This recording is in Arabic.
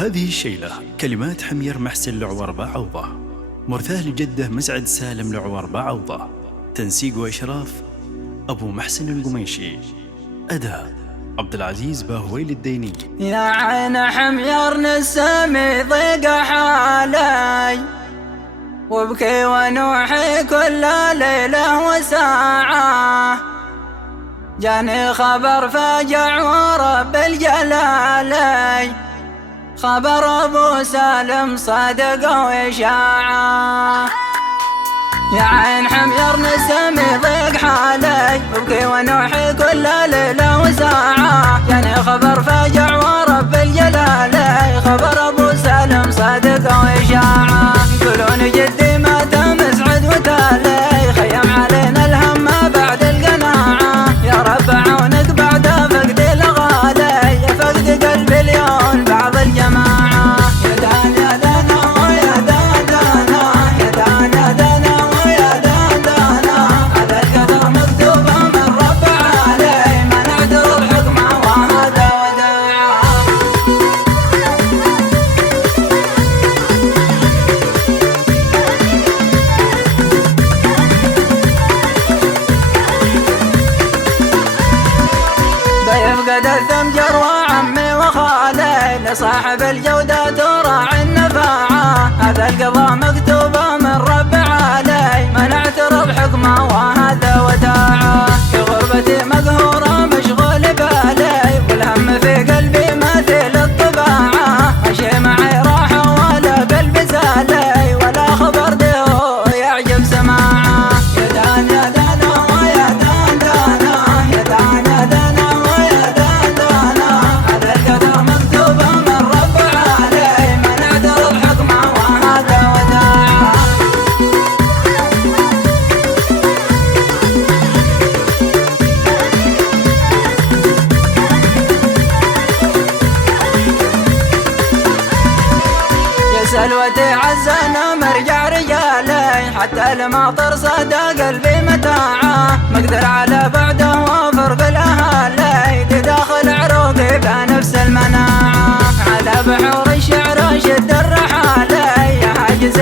هذه الشيلة كلمات حمير محسن العور بعوضة، مرثاه لجده مسعد سالم العور بعوضة، تنسيق وإشراف أبو محسن القميشي، أداء عبد العزيز باهويل الديني. يا عين حمير نسمي ضيق حالي وابكي ونوحي كل ليلة وساعة، جاني خبر فاجع ورب الجلالي، خبر ابو سالم صادق وإشاعة. يا عين حمير نسمي ضيق حالي وابكي ونوحي كل ليلة وساعة، جاني خبر فاجع ورب الجلالي، خبر ابو سالم صادق وإشاعة. يقولون جدي مات مسعد وتالي، خيم علينا الهم بعد القناعة، يا رب عونك بعد فقد الغالي، يا فقد قلبي اليوم بعض الجماعة. يا دانا دانا ويا دانا، يا دانا دانا ويا دانا، هذا القدر مكتوب من رب علي، ما نعترض حكمه وهذا وداعه. بيفقد الثمجر وعمي وخالي، لصاحب الجودة تراعي النفاعة، هذا القضاء مكتوبة من رب علي، ما نعترض حكمه وهذا وداعه. في غربتي مقهورة مشغول بالي، والهم في قلبي مثل الطباعة، ماشي معي راحة ولا قلبي سالي، ولا خبر دهو يعجب سماعه. يا دان يا دانا ويا دان دانا، يا دان يا دانا ويا دان دانا، هذا القدر مكتوبة من رب علي، ما نعترض حكمه وهذا وداعه. يا سلوتي عزنا مرجع رجالي، حتى الماطر صدى قلبي متاعه، مقدر على بعده وفرق الاهالي، دي داخل عروقي بنفس المناعه، على بحور الشعر شد الرحالي، يا حاجز